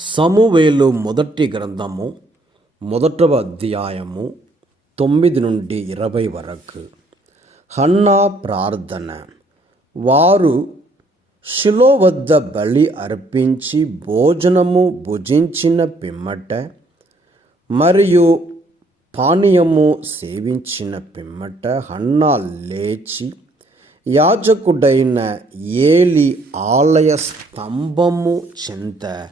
సమూవేలు మొదటి గ్రంథము మొదటవ అధ్యాయము తొమ్మిది నుండి ఇరవై వరకు. హన్నా ప్రార్థన. వారు శిలో వద్ద బలి అర్పించి భోజనము భుజించిన పిమ్మట మరియు పానీయము సేవించిన పిమ్మట హన్నా లేచి యాజకుడైన ఏలి ఆలయ స్తంభము చెంత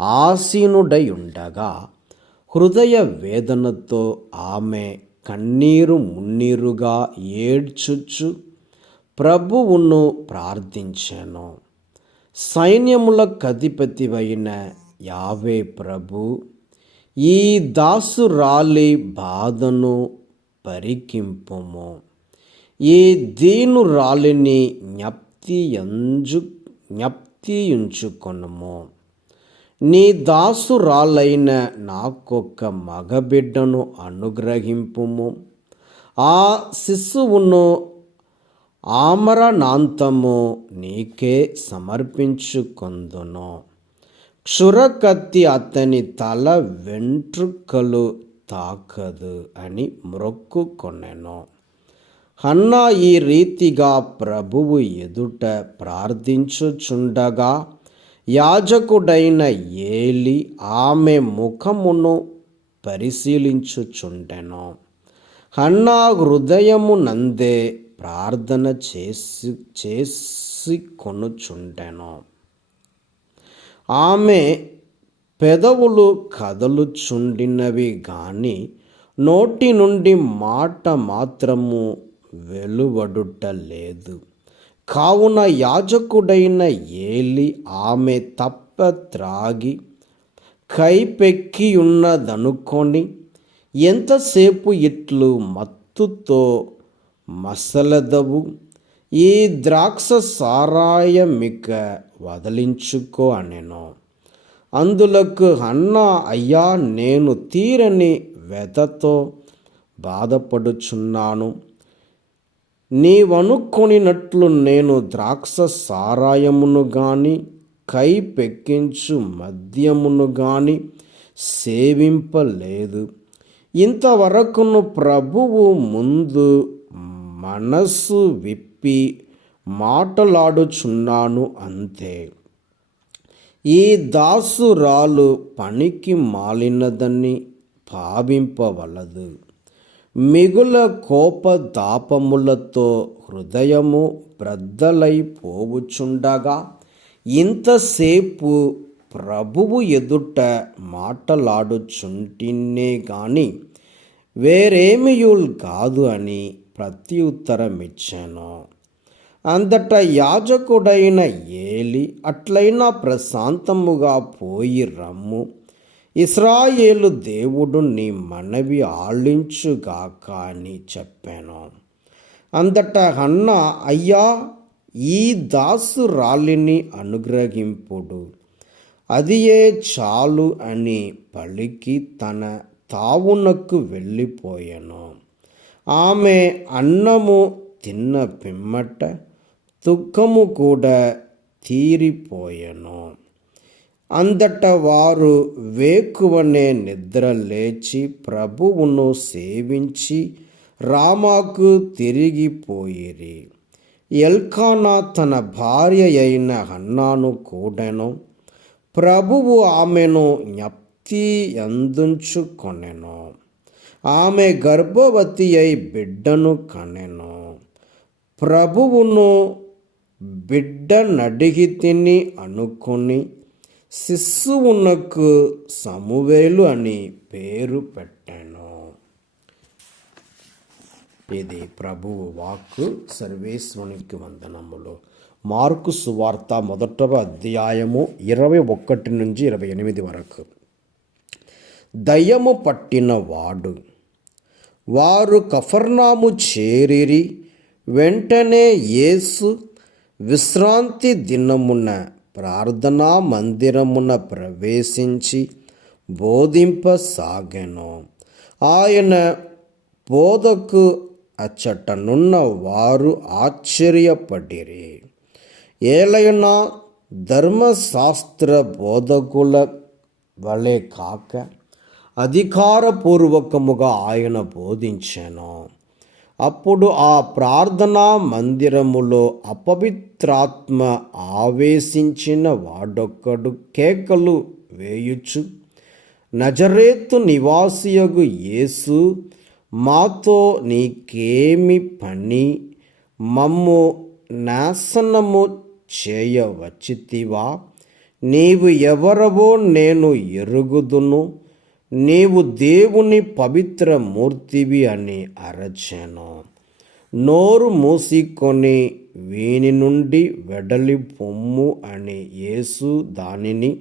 ఆసీనుడై ఉండగా హృదయ వేదనతో ఆమె కన్నీరు మున్నీరుగా ఏడ్చుచు ప్రభువును ప్రార్థించాను. సైన్యముల కధిపతివైన యావే ప్రభు ఈ దాసురాలి బాధను పరికింపుము. ఈ దీనురాలిని జ్ఞప్తి ఎంజు జ్ఞప్తియుంచుకొనుము. నీ దాసురాలైన నాకొక్క మగబిడ్డను అనుగ్రహింపుము. ఆ శిశువును ఆమరణాంతము నీకే సమర్పించుకొందును. క్షురకత్తి అతని తల వెంట్రుకలు తాకదు అని మ్రొక్కుకొనెను. హన్నా ఈ రీతిగా ప్రభువు ఎదుట ప్రార్థించుచుండగా యాజకుడైన ఏలి ఆమె ముఖమును పరిశీలించుచుండెను. హన్నా హృదయము నందే ప్రార్థన చేసి చేసి కొనుచుండెను. ఆమె పెదవులు కదలుచుండినవి గాని నోటి నుండి మాట మాత్రము వెలువడుట లేదు. కావున యాజకుడైన ఏలి ఆమె తప్ప త్రాగి కైపెక్కియున్నదనుకొని ఎంతసేపు ఇట్లు మత్తుతో మసలదవు? ఈ ద్రాక్ష సారాయమిక వదిలించుకో అనెను. అందులకు అన్న అయ్యా నేను తీరని వెతతో బాధపడుచున్నాను. నీవనుకొనినట్లు నేను ద్రాక్ష సారాయమును గాని కై పెక్కించు మద్యమును గాని సేవింపలేదు. ఇంతవరకును ప్రభువు ముందు మనస్సు విప్పి మాటలాడుచున్నాను అంతే. ఈ దాసురాలు పనికి మాలినదని భావింపవలదు. మిగుల కోపదాపములతో హృదయము బ్రద్దలైపోవుచుండగా ఇంతసేపు ప్రభువు ఎదుట మాటలాడుచుంటినే గాని వేరేమియుల్ కాదు అని ప్రత్యుత్తరమిచ్చాను. అంతట యాజకుడైన ఏలి అట్లైనా ప్రశాంతముగా పోయి రమ్ము. ఇస్రాయేలు దేవుడు నీ మనవి ఆళించుగాక అని చెప్పాను. అంతట అన్న అయ్యా ఈ దాసు రాలిని అనుగ్రహింపుడు. అదియే చాలు అని పలికి తన తావునకు వెళ్ళిపోయాను. ఆమె అన్నము తిన్న పిమ్మట దుఃఖము కూడా తీరిపోయాను. అంతట వారు వేకువనే నిద్ర లేచి ప్రభువును సేవించి రామాకు తిరిగిపోయిరి ఎల్కానా తన భార్య అయిన హన్నాను కూడెను ప్రభువు ఆమెను జ్ఞప్తి అందుంచుకొనెను ఆమె గర్భవతి అయి బిడ్డను కనెను. ప్రభువును బిడ్డ నడిగి తిని అనుకొని శిశువునకు సమువేలు అని పేరు పెట్టాను. ఇది ప్రభువు వాక్కు సర్వేశ్వరునికి వందనములు. మార్కు సువార్త మొదటవ అధ్యాయము ఇరవై ఒకటి నుంచి ఇరవై ఎనిమిది వరకు. దయ్యము పట్టిన వాడు వారు కఫర్నాము చేరిరి వెంటనే యేసు విశ్రాంతి దినమున ప్రార్థనా మందిరమున ప్రవేశించి బోధింపసాగెను. ఆయన బోధకు అచ్చటనున్న వారు ఆశ్చర్యపడిరి. ఏలైనా ధర్మశాస్త్ర బోధకుల వలె కాక అధికారపూర్వకముగా ఆయన బోధించాను. అప్పుడు ఆ ప్రార్థనా మందిరములో అపవిత్రాత్మ ఆవేశించిన వాడొక్కడు కేకలు వేయుచు నజరేతు నివాసియగు యేసు మాతో నీకేమి పని? మమ్ము నాశనము చేయవచ్చితివా? నీవు ఎవరవో నేను ఎరుగుదును. నీవు దేవుని పవిత్ర మూర్తివి అని అరచాను. నోరు మూసికొని వీని నుండి వెడలి పొమ్ము అని యేసు దానిని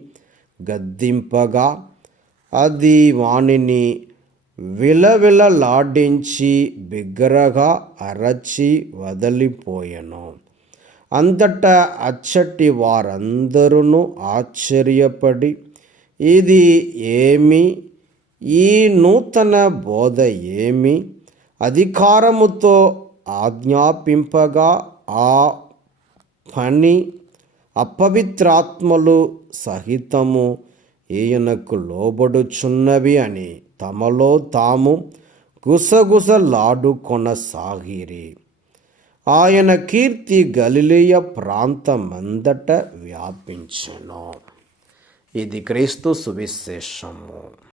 గద్దింపగా అది వానిని విలవిలలాడించి బిగ్గరగా అరచి వదిలిపోయెను. అంతటా అచ్చటి వారందరూ ఆశ్చర్యపడి ఇది ఏమి ఈ నూతన బోధ ఏమి? అధికారముతో ఆజ్ఞాపింపగా ఆ పని అపవిత్రాత్మలు సహితము ఈయనకు లోబడుచున్నవి అని తమలో తాము గుసగుసలాడుకొనసాగిరి. ఆయన కీర్తి గలిలియ ప్రాంతమందట వ్యాపించెను. ఇది క్రీస్తు సువిశేషము.